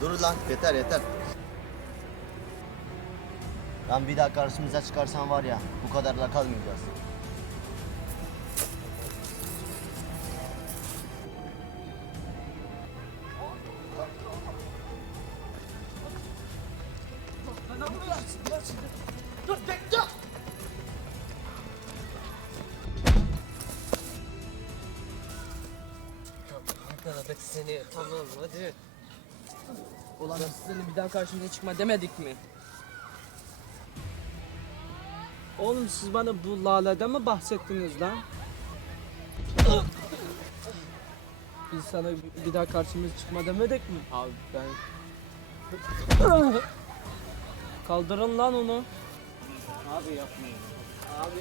Dur lan, yeter yeter. Lan bir daha karşımıza çıkarsan var ya, bu kadar da kalmayacağız. Dur bekle. Yakaladık seni. Tamam hadi. Ulan biz senin bir daha karşımıza çıkma demedik mi? Oğlum siz bana bu laleden mi bahsettiniz lan? Biz sana bir daha karşımıza çıkma demedik mi? Abi ben... Kaldırın lan onu. Abi yapmayın. Abi.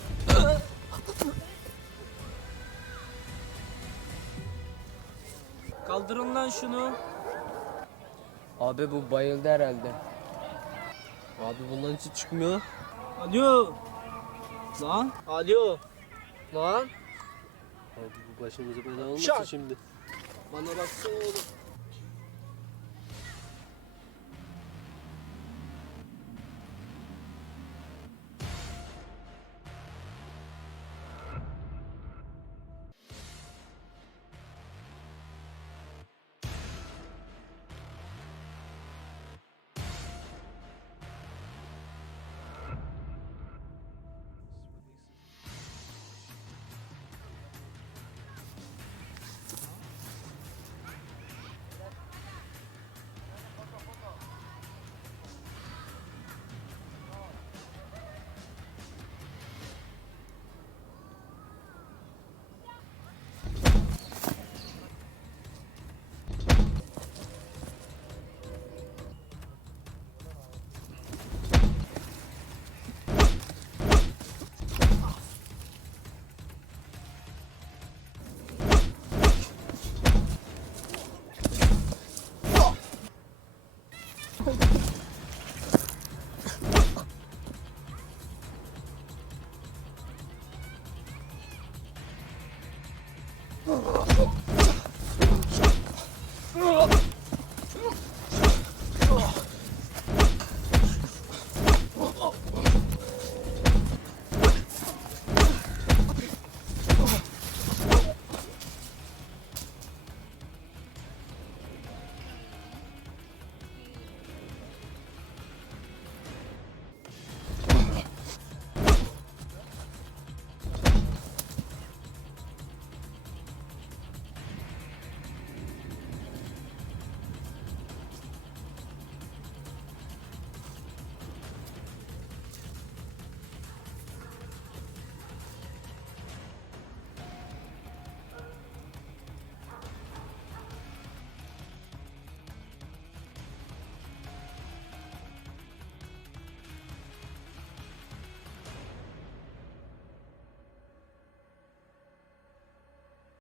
Kaldırın lan şunu. Abi bu bayıldı herhalde. Abi bundan hiç çıkmıyor. Alo. Lan. Alo. Lan. Abi bu başımıza bela olmasın Şak. şimdi. Bana baksana oğlum.